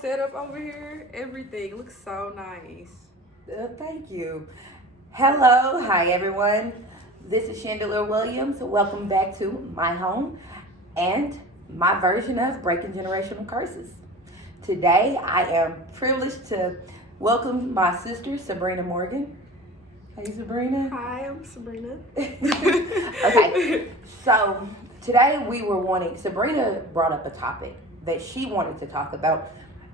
setup over here. Everything looks so nice. Thank you. Hello, hi everyone. This is Chandelier Williams. Welcome back to my home and my version of Breaking Generational Curses. Today, I am privileged to welcome my sister, Sabrina Morgan. Hey, Sabrina. Hi, I'm Sabrina. Okay, so today Sabrina brought up a topic that she wanted to talk about,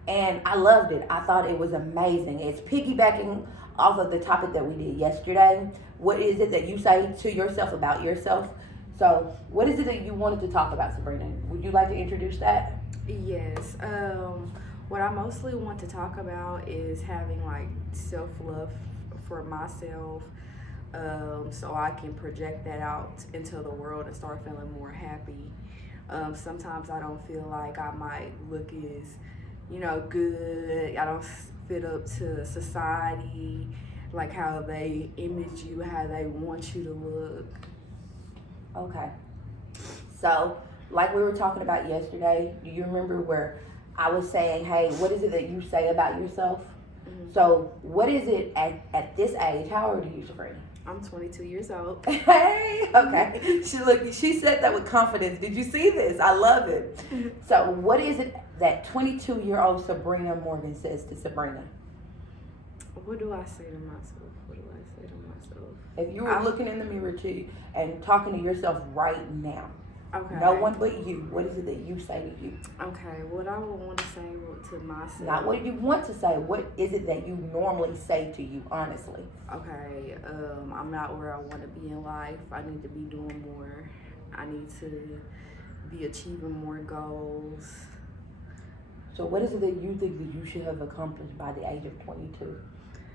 and I loved it. I thought it was amazing. It's piggybacking off of the topic that we did yesterday. What is it that you say to yourself about yourself? So, what is it that you wanted to talk about, Sabrina? Would you like to introduce that? Yes. What I mostly want to talk about is having like self-love for myself, so I can project that out into the world and start feeling more happy. Sometimes I don't feel like I might look as, good. I don't fit up to society, like how they image you, how they want you to look. Okay. So, like we were talking about yesterday, do you remember where I was saying, hey, what is it that you say about yourself? Mm-hmm. So, what is it at this age? How old are you, Sabrina? I'm 22 years old. Hey, okay. She said that with confidence. Did you see this? I love it. So, what is it that 22-year-old Sabrina Morgan says to Sabrina? What do I say to myself? What do I say to myself? If you were looking in the mirror and talking to yourself right now, okay, no one but you, what is it that you say to you? Okay, what I would want to say to myself. Not what you want to say. What is it that you normally say to you, honestly? Okay, I'm not where I want to be in life. I need to be doing more. I need to be achieving more goals. So what is it that you think that you should have accomplished by the age of 22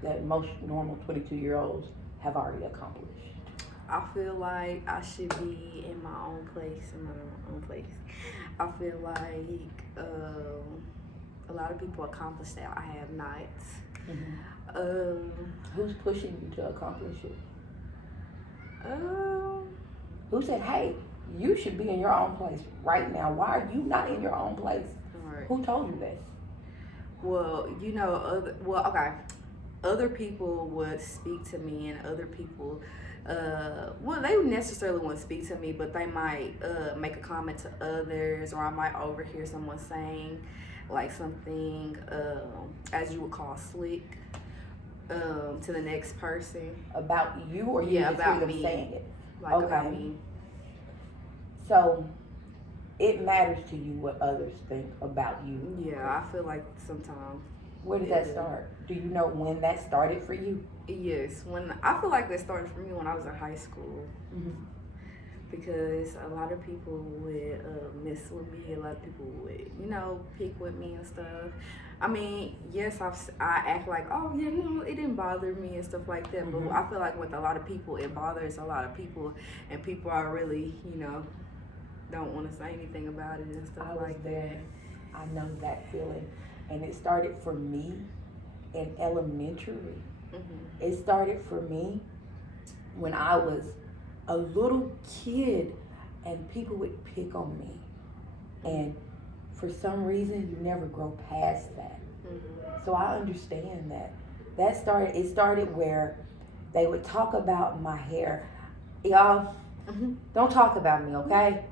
that most normal 22-year-olds have already accomplished? I feel like I should be in my own place. I feel like a lot of people accomplish that. I have not. Mm-hmm. Who's pushing you to accomplish it? Who said, hey, you should be in your own place right now? Why are you not in your own place? Right. Who told you this? Well, okay. Other people would speak to me, and other people, they wouldn't necessarily want to speak to me, but they might make a comment to others, or I might overhear someone saying like something, as you would call slick, to the next person. About you, or you just about hear them me. saying it? Like okay. About me. So it matters to you what others think about you. Yeah, I feel like sometimes. Where did that start? Do you know when that started for you? Yes, I feel like that started for me when I was in high school. Mm-hmm. Because a lot of people would mess with me. A lot of people would, pick with me and stuff. I mean, yes, I act like, oh, yeah, no, it didn't bother me and stuff like that. Mm-hmm. But I feel like with a lot of people, it bothers a lot of people. And people are really, don't want to say anything about it and stuff like that. I know that feeling. And it started for me in elementary. Mm-hmm. It started for me when I was a little kid and people would pick on me. And for some reason, you never grow past that. Mm-hmm. So I understand that. It started where they would talk about my hair. Y'all, don't talk about me, okay?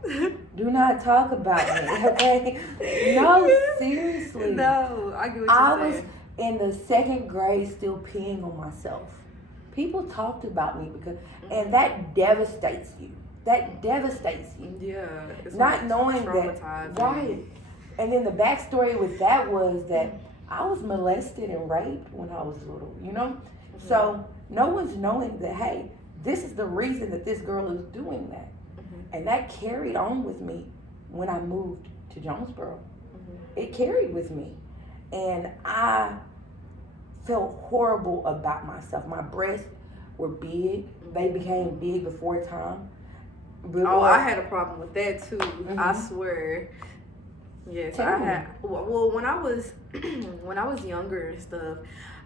Do not talk about me, okay? No, seriously. No, I get what you're saying. I was in the second grade still peeing on myself. People talked about me and that devastates you. That devastates you. Yeah. It's not knowing that, right. And then the backstory with that was that I was molested and raped when I was little, Mm-hmm. So no one's knowing that, hey, this is the reason that this girl is doing that. Mm-hmm. And that carried on with me when I moved to Jonesboro. Mm-hmm. It carried with me. And I felt horrible about myself. My breasts were big. They became big before time. I had a problem with that too. Mm-hmm. I swear. Yes, Tell me. Well, when I was younger and stuff,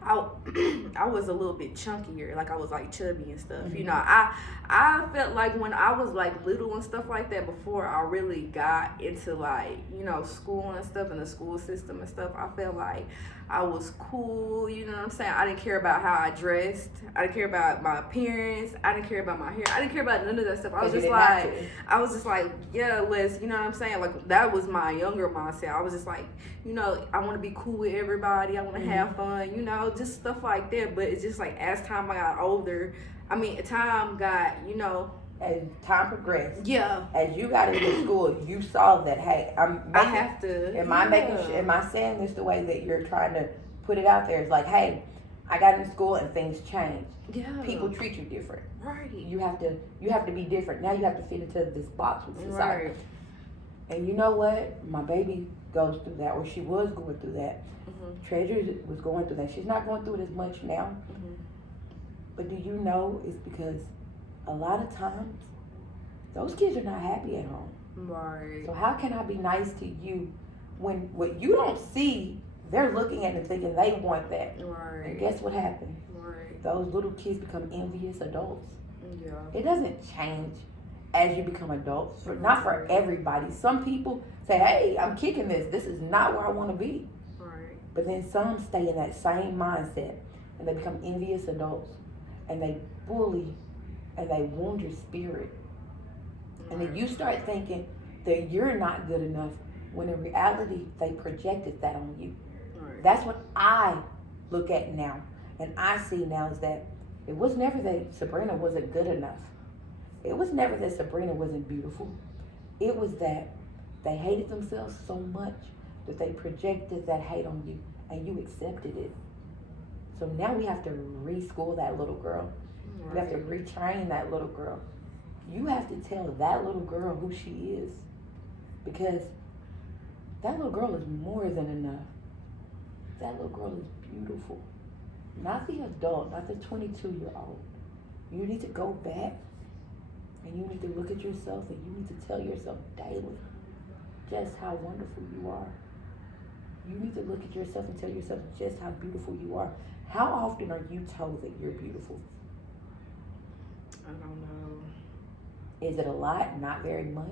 I was a little bit chunkier, like I was like chubby and stuff. Mhm. You know, I felt like when I was like little and stuff like that, before I really got into like, you know, school and stuff and the school system and stuff, I felt like I was cool. You know what I'm saying? I didn't care about how I dressed. I didn't care about my appearance. I didn't care about my hair. I didn't care about none of that stuff. I was just like, yeah, let's, you know what I'm saying? Like, that was my younger mindset. I was just like, you know, I want to be cool with everybody. I want to have fun, you know, just stuff like that. But it's just like, as time I got older, I mean, time got, you know. As time progressed, Yeah. as you got into school, you saw that, hey, I have to. am I saying this the way that you're trying to put it out there? It's like, hey, I got into school and things changed. Yeah. People treat you different. Right. You have to be different. Now you have to fit into this box with society. Right. And you know what? My baby goes through that, or she was going through that. Treasure was going through that. She's not going through it as much now. But do you know it's because a lot of times those kids are not happy at home. Right. So how can I be nice to you when what you don't see, they're looking at it thinking they want that. Right. And guess what happened? Right. Those little kids become envious adults. Yeah. It doesn't change as you become adults. Not for everybody. Some people say, hey, I'm kicking this. This is not where I want to be. Right. But then some stay in that same mindset and they become envious adults and they bully and they wound your spirit. And then you start thinking that you're not good enough when in reality they projected that on you. Right. That's what I look at now. And I see now is that it was never that Sabrina wasn't good enough. It was never that Sabrina wasn't beautiful. It was that they hated themselves so much that they projected that hate on you and you accepted it. So now we have to reschool that little girl. Right. We have to retrain that little girl. You have to tell that little girl who she is, because that little girl is more than enough. That little girl is beautiful. Not the adult, not the 22-year-old. You need to go back and you need to look at yourself and you need to tell yourself daily just how wonderful you are. You need to look at yourself and tell yourself just how beautiful you are. How often are you told that you're beautiful? I don't know. Is it a lot? Not very much?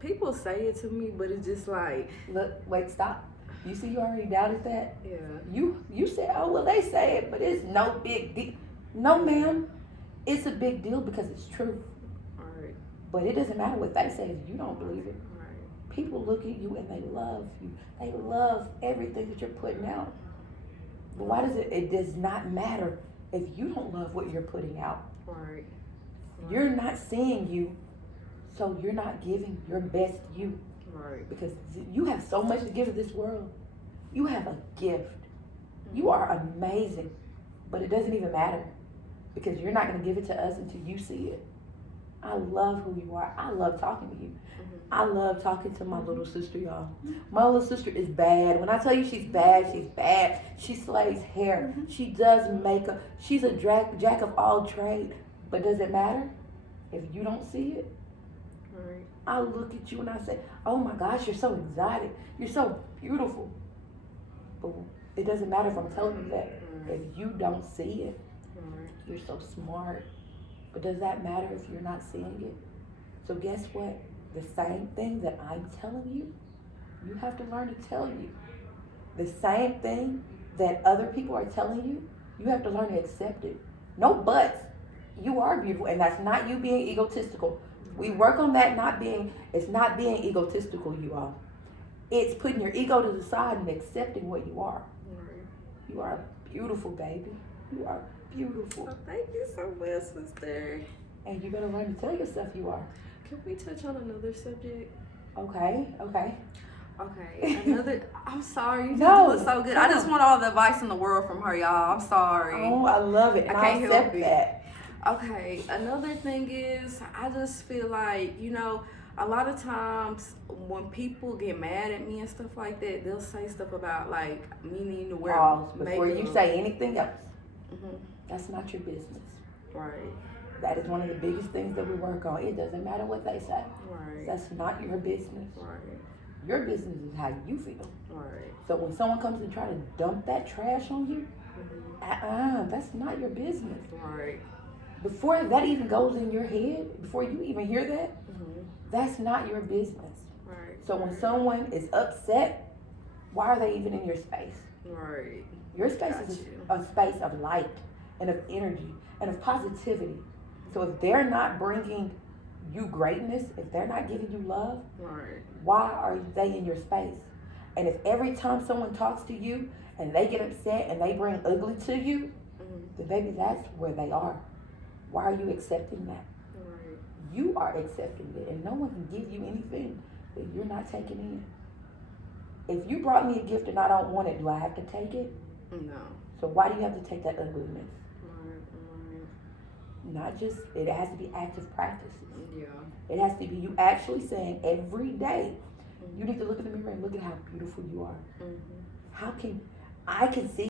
People say it to me, but it's just like, Look, wait, stop. You see, you already doubted that? yeah. You said, oh, well, they say it, but it's no big deal. No, ma'am. It's a big deal because it's true. Right. But it doesn't matter what they say if you don't believe it. Right. People look at you and they love you. They love everything that you're putting out. But why does it does not matter if you don't love what you're putting out. Right. You're not seeing you, so you're not giving your best you. Right. Because you have so much to give to this world. You have a gift. You are amazing. But it doesn't even matter because you're not going to give it to us until you see it. I love who you are. I love talking to you. I love talking to my little sister, y'all. My little sister is bad. When I tell you she's bad, she's bad. She slays hair. She does makeup. She's a jack of all trades. But does it matter if you don't see it? Right. I look at you and I say, oh my gosh, you're so exotic. You're so beautiful. But it doesn't matter if I'm telling you that. If you don't see it, you're so smart. But does that matter if you're not seeing it? So guess what? The same thing that I'm telling you, you have to learn to tell you. The same thing that other people are telling you, you have to learn to accept it. No buts. You are beautiful, and that's not you being egotistical. We work on that it's not being egotistical, you all. It's putting your ego to the side and accepting what you are. Right. You are beautiful, baby. You are beautiful. Well, thank you so much, sister. And you better learn to tell yourself you are. Can we touch on another subject? Okay. Okay, I'm sorry, you just No, doing so good. come I just on. want all the advice in the world from her, y'all. I'm sorry. Oh, I love it. And I can't help accept it. that. Okay, another thing is, I just feel like, a lot of times when people get mad at me and stuff like that, they'll say stuff about, like, me needing to wear Pause makeup. before you say anything else. Mhm. That's not your business. Right, That is one of the biggest things that we work on. It doesn't matter what they say. right, That's not your business. right. Your business is how you feel. Right. So when someone comes and try to dump that trash on you, Mm-hmm. that's not your business. Right. Before that even goes in your head, before you even hear that, Mm-hmm. that's not your business. Right. So when someone is upset, why are they even in your space? Right. Your space Got is you. a space of light and of energy and of positivity. So if they're not bringing you greatness, if they're not giving you love, Right. why are they in your space? And if every time someone talks to you and they get upset and they bring ugly to you, Mm-hmm. then baby, that's where they are. Why are you accepting that? Right. You are accepting it, and no one can give you anything that you're not taking in. If you brought me a gift and I don't want it, do I have to take it? No. So why do you have to take that ugliness? Right. Not just, it has to be active practices. Yeah. It has to be you actually saying every day, you need to look in the mirror and look at how beautiful you are. Mm-hmm. I can see